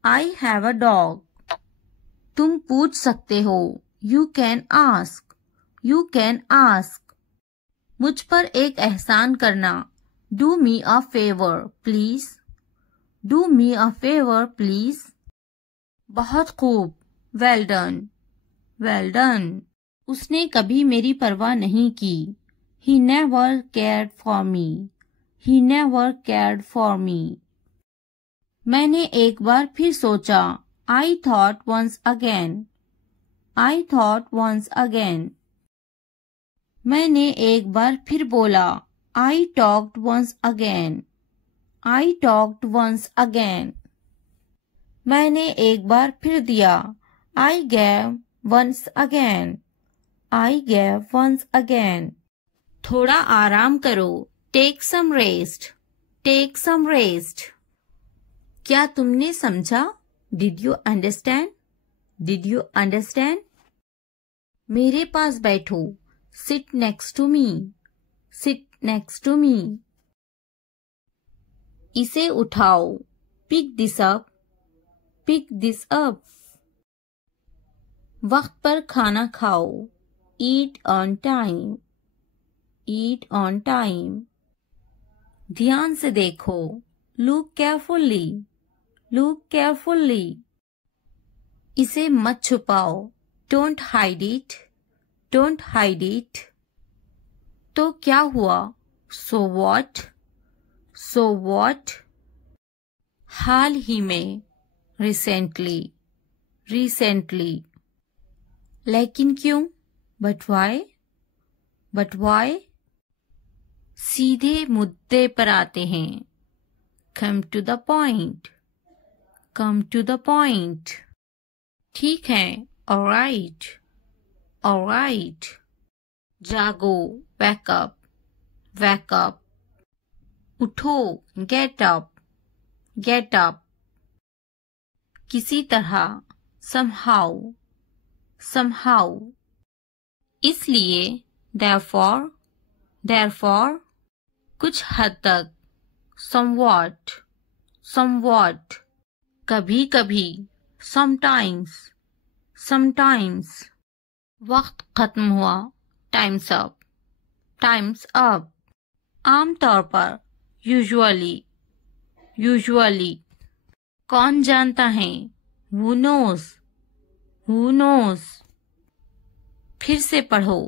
I have a dog. तुम पूछ सकते हो. You can ask. You can ask. मुझ पर एक एहसान करना. Do me a favor, please. Do me a favor, please. बहुत खूब. Well done. Well done. उसने कभी मेरी परवाह नहीं की. He never cared for me. He never cared for me. मैंने एक बार फिर सोचा. I thought once again. I thought once again. मैंने एक बार फिर बोला. I talked once again. I talked once again. मैंने एक बार फिर दिया. I gave once again. I gave once again. थोड़ा आराम करो. Take some rest. Take some rest. क्या तुमने समझा? Did you understand? Did you understand? मेरे पास बैठो. Sit next to me. Sit next to me. इसे उठाओ. Pick this up. Pick this up. वक्त पर खाना खाओ. Eat on time. Eat on time. ध्यान से देखो. Look carefully. Look carefully. इसे मत छुपाओ. Don't hide it. Don't hide it. तो क्या हुआ? So what? So what? हाल ही में, recently, recently. लेकिन क्यों? But why? But why? सीधे मुद्दे पर आते हैं. Come to the point. Come to the point. ठीक है. All right. All right. जागो. Wake up. Wake up. उठो. Get up. Get up. किसी तरह. Somehow. Somehow. इसलिए. Therefore. Therefore. कुछ हद तक. Somewhat. Somewhat. कभी कभी. Sometimes. Sometimes. वक्त खत्म हुआ. Time's up. Time's up. आमतौर पर. Usually. Usually. कौन जानता है? Who knows? Who knows? फिर से पढ़ो.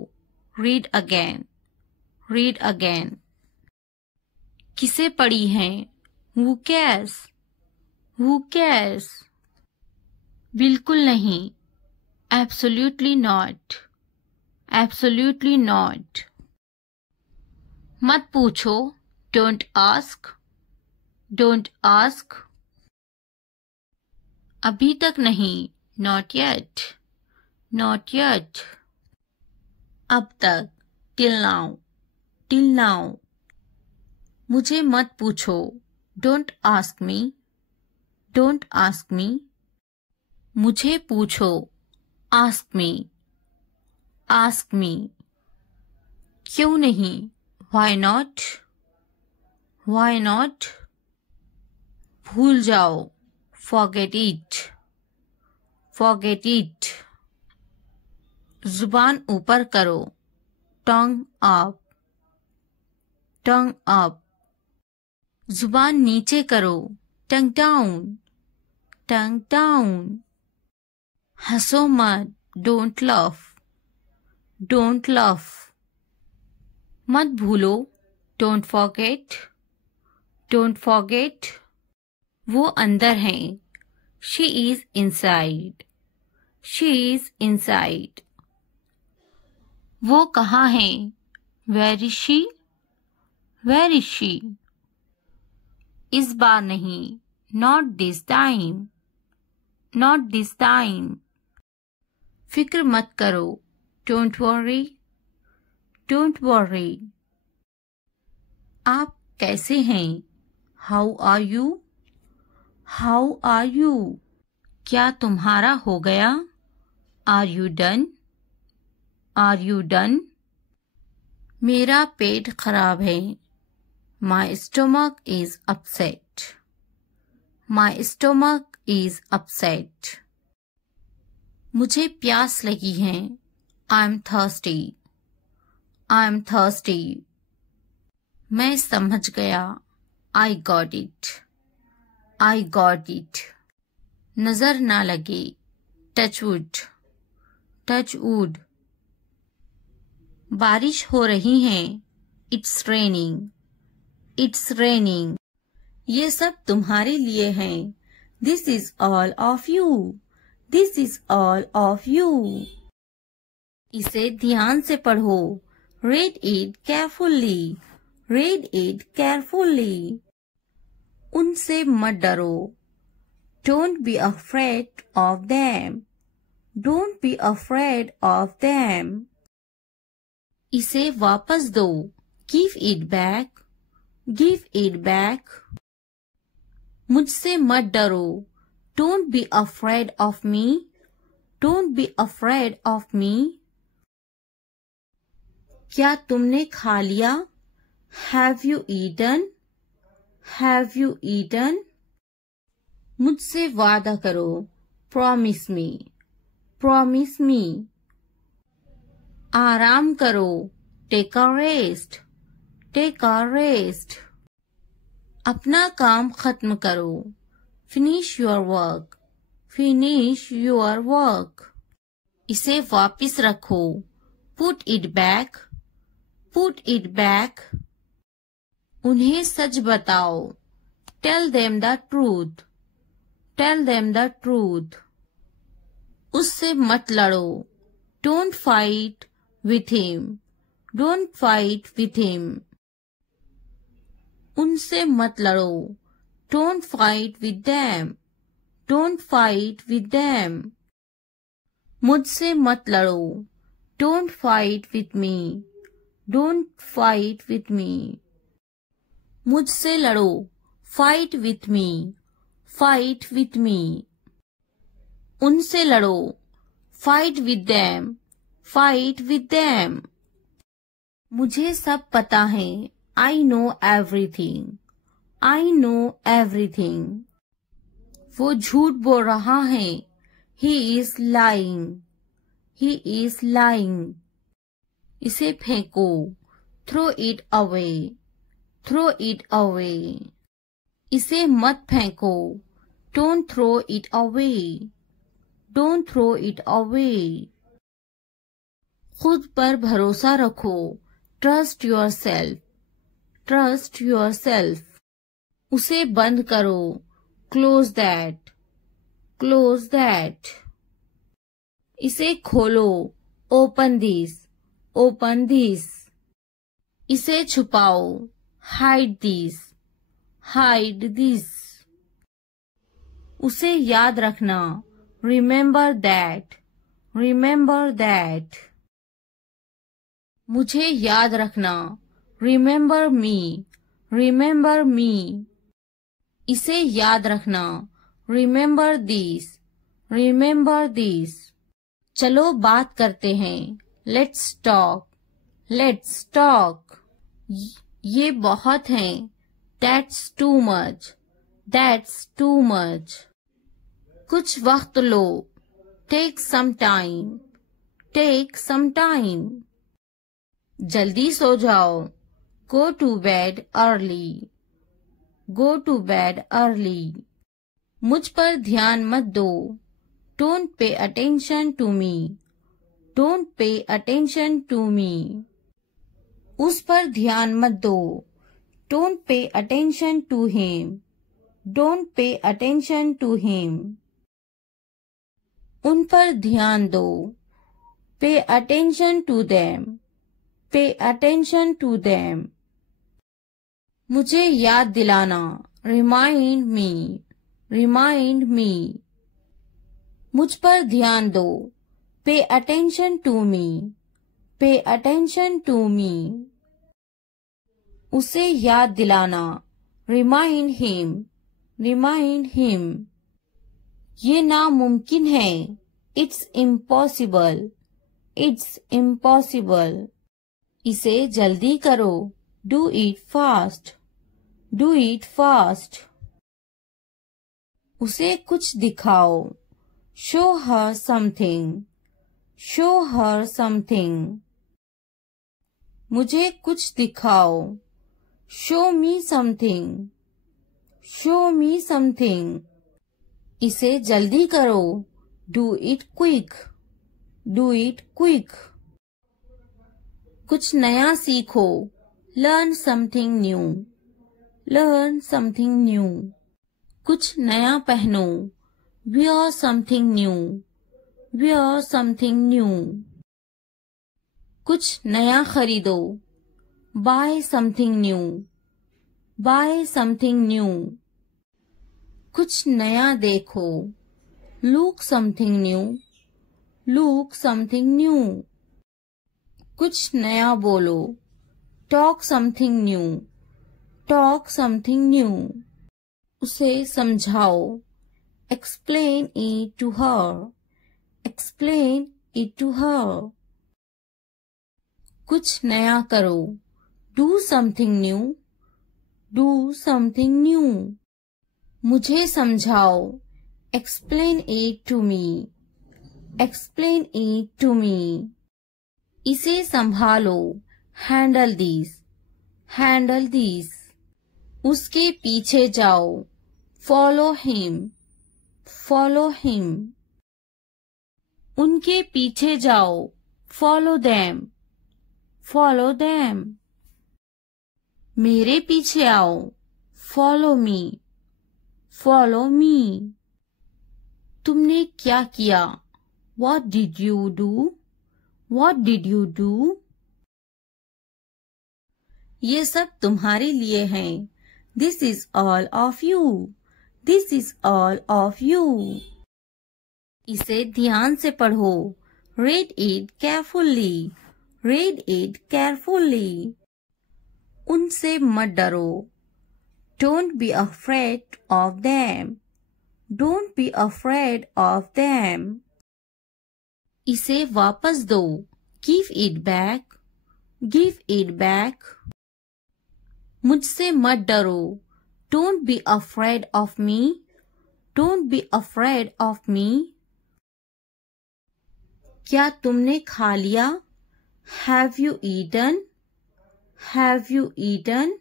Read again. Read again. किसे पढ़ी है? Who cares? Who cares? बिल्कुल नहीं. Absolutely not. Absolutely not. मत पूछो. Don't ask. Don't ask. अभी तक नहीं. Not yet. Not yet. अब तक. Till now. Till now. मुझे मत पूछो. Don't ask me. Don't ask me. मुझे पूछो. Ask me. Ask me. क्यों नहीं? Why not? Why not? भूल जाओ. Forget it. Forget it. जुबान ऊपर करो. Tongue up. Tongue up. जुबान नीचे करो. Tongue down. Tongue down. हंसो मत. Don't laugh. Don't laugh. मत भूलो. Don't forget. Don't forget. वो अंदर है. She is inside. She is inside. वो कहाँ है? Where is she? Where is she? इस बार नहीं. Not this time. Not this time. फिक्र मत करो. Don't worry. Don't worry. आप कैसे हैं? How are you? How are you? क्या तुम्हारा हो गया? Are you done? Are you done? मेरा पेट खराब है. My stomach is upset. My stomach is upset. मुझे प्यास लगी है. I'm thirsty. I'm thirsty. मैं समझ गया. I got it. I got it. नजर ना लगे. Touch wood. Touch wood. बारिश हो रही है. It's raining. It's raining. ये सब तुम्हारे लिए हैं. This is all of you. This is all of you. इसे ध्यान से पढ़ो. Read it carefully. Read it carefully. उनसे मत डरो. Don't be afraid of them. Don't be afraid of them. इसे वापस दो. Give it back. Give it back. मुझसे मत डरो. Don't be afraid of me. Don't be afraid of me. क्या तुमने खा लिया? Have you eaten? Have you eaten? मुझसे वादा करो. Promise me. Promise me. आराम करो. Take a rest. Take a rest. अपना काम खत्म करो. Finish your work. Finish your work. इसे वापस रखो. Put it back. Put it back. उन्हें सच बताओ. Tell them the truth. Tell them the truth. उससे मत लड़ो. Don't fight with him. Don't fight with him. उनसे मत लड़ो. Don't fight with them. Don't fight with them. मुझसे मत लड़ो. Don't fight with me. Don't fight with me. मुझसे लड़ो. Fight with me. Fight with me. उनसे लड़ो. Fight with them. Fight with them. मुझे सब पता है. I know everything. I know everything. वो झूठ बोल रहा है. He is lying. He is lying. इसे फेंको. Throw it away. Throw it away. इसे मत फेंको. Don't throw it away. Don't throw it away. खुद पर भरोसा रखो. Trust yourself. Trust yourself. उसे बंद करो. Close that. Close that. इसे खोलो. Open this. Open this. इसे छुपाओ. Hide this. Hide this. उसे याद रखना. Remember that. Remember that. मुझे याद रखना. Remember me. Remember me. इसे याद रखना. Remember this. Remember this. चलो बात करते हैं. Let's talk. Let's talk. ये बहुत है. That's too much. That's too much. कुछ वक्त लो. Take some time. Take some time. जल्दी सो जाओ. Go to bed early. Go to bed early. मुझ पर ध्यान मत दो. Don't pay attention to me. Don't pay attention to me. उस पर ध्यान मत दो. Don't pay attention to him. Don't pay attention to him. उन पर ध्यान दो. Pay attention to them. Pay attention to them. मुझे याद दिलाना. Remind me. Remind me. मुझ पर ध्यान दो. Pay attention to me. Pay attention to me. उसे याद दिलाना. Remind him. Remind him. ये नामुमकिन है. It's impossible. It's impossible. इसे जल्दी करो. Do it fast. Do it fast. उसे कुछ दिखाओ. Show her something. Show her something. मुझे कुछ दिखाओ. Show me something. Show me something. इसे जल्दी करो. Do it quick. Do it quick. कुछ नया सीखो. Learn something new. Learn something new. कुछ नया पहनो. Wear something new. Wear something new. कुछ नया खरीदो. Buy something new. Buy something new. कुछ नया देखो. Look something new. Look something new. कुछ नया बोलो. Talk something new. Talk something new. उसे समझाओ. Explain it to her. Explain it to her. कुछ नया करो. Do something new. Do something new. मुझे समझाओ. Explain it to me. Explain it to me. इसे संभालो. Handle this. Handle this. उसके पीछे जाओ. Follow him. Follow him. उनके पीछे जाओ. Follow them. follow them. मेरे पीछे आओ, follow me, follow me. तुमने क्या किया? What did you do? What did you do? ये सब तुम्हारे लिए हैं. This is all of you. This is all of you. इसे ध्यान से पढ़ो. Read it carefully. Read it carefully. उनसे मत डरो. Don't be afraid of them. Don't be afraid of them. इसे वापस दो. Give it back. Give it back. मुझसे मत डरो. Don't be afraid of me. Don't be afraid of me. क्या तुमने खा लिया? Have you eaten? Have you eaten?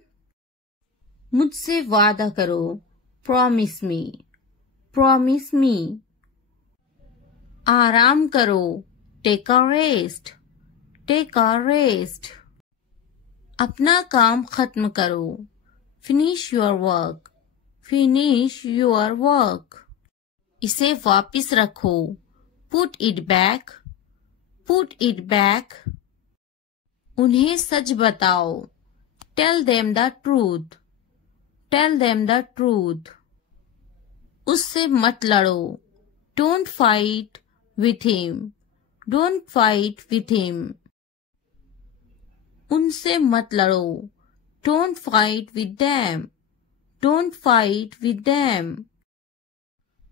मुझसे वादा करो. Promise me. Promise me. आराम करो. Take a rest. Take a rest. अपना काम खत्म करो. Finish your work. Finish your work. इसे वापस रखो. Put it back. Put it back. उन्हें सच बताओ. Tell them the truth. Tell them the truth. उससे मत लड़ो. Don't fight with him. Don't fight with him. उनसे मत लड़ो. Don't fight with them. Don't fight with them.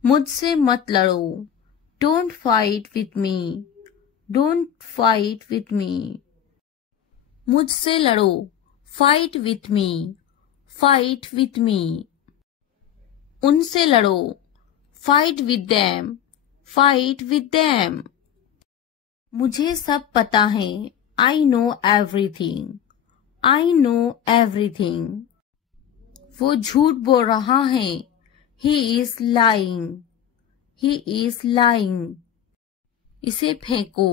मुझसे मत लड़ो. Don't fight with me. Don't fight with me. मुझसे लड़ो. Fight with me. Fight with me. उनसे लड़ो. Fight with them. Fight with them. मुझे सब पता है. I know everything. I know everything. वो झूठ बोल रहा है. He is lying. He is lying. इसे फेंको.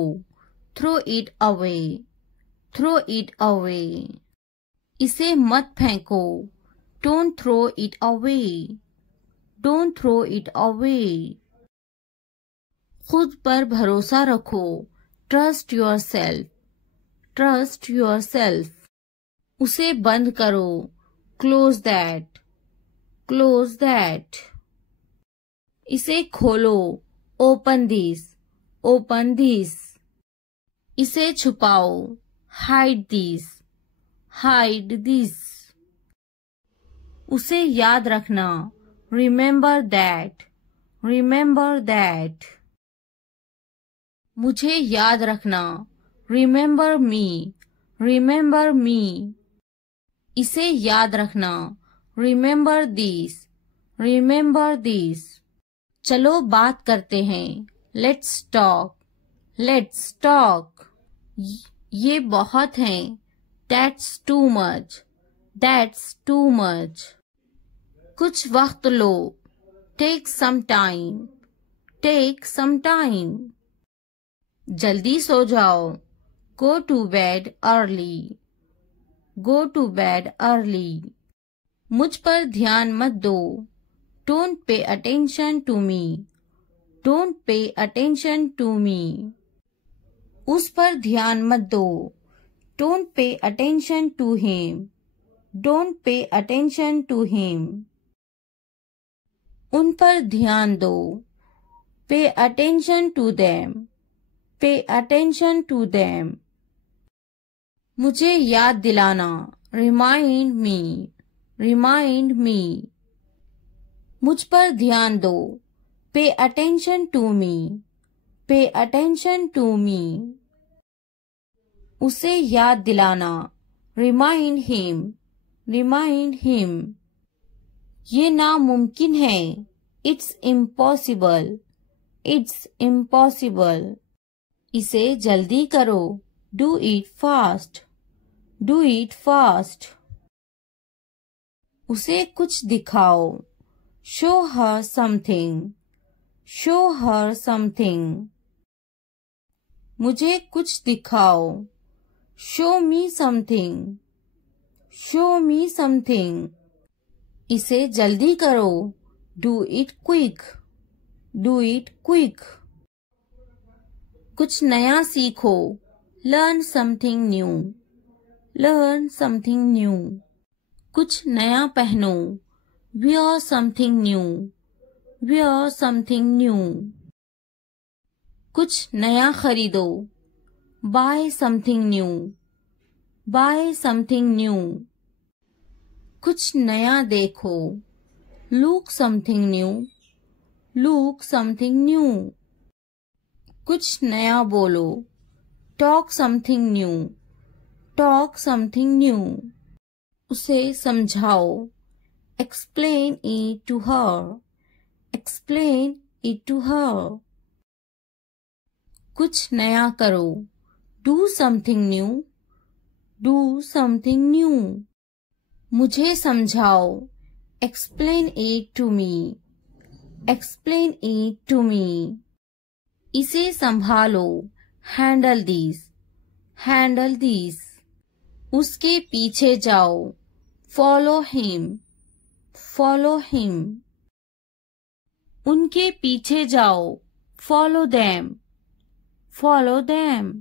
Throw it away. Throw it away. इसे मत फेंको. Don't throw it away. Don't throw it away. खुद पर भरोसा रखो. Trust yourself. Trust yourself. उसे बंद करो. Close that. Close that. इसे खोलो. Open this. Open this. इसे छुपाओ. Hide this. Hide this. उसे याद रखना. Remember that. Remember that. मुझे याद रखना. Remember me. Remember me. इसे याद रखना. Remember this. Remember this. चलो बात करते हैं. Let's talk. Let's talk. ये बहुत है. That's too much. That's too much. कुछ वक्त लो. Take some time. Take some time. जल्दी सो जाओ. Go to bed early. Go to bed early. मुझ पर ध्यान मत दो. Don't pay attention to me. Don't pay attention to me. उस पर ध्यान मत दो. Don't pay attention to him. Don't pay attention to him. उन पर ध्यान दो. Pay attention to them. Pay attention to them. मुझे याद दिलाना. Remind me. Remind me. मुझ पर ध्यान दो. Pay attention to me. Pay attention to me. उसे याद दिलाना. Remind him. Remind him. ये नामुमकिन है. It's impossible. It's impossible. इसे जल्दी करो. Do it fast. Do it fast. उसे कुछ दिखाओ. Show her something. Show her something. मुझे कुछ दिखाओ. Show me something. Show me something. इसे जल्दी करो. Do it quick. Do it quick. कुछ नया सीखो. Learn something new. Learn something new. कुछ नया पहनो. Wear something new. Wear something new. कुछ नया खरीदो. Buy something new. Buy something new. कुछ नया देखो. Look something new. Look something new. कुछ नया बोलो. Talk something new. Talk something new. उसे समझाओ. Explain it to her. Explain it to her. कुछ नया करो. Do something new. Do something new. मुझे समझाओ. Explain it to me. Explain it to me. इसे संभालो. Handle these. Handle these. उसके पीछे जाओ. Follow him. Follow him. उनके पीछे जाओ. Follow them. Follow them.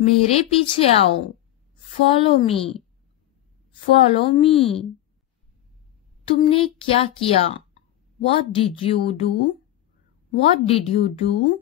मेरे पीछे आओ. Follow me. Follow me. तुमने क्या किया? What did you do? What did you do?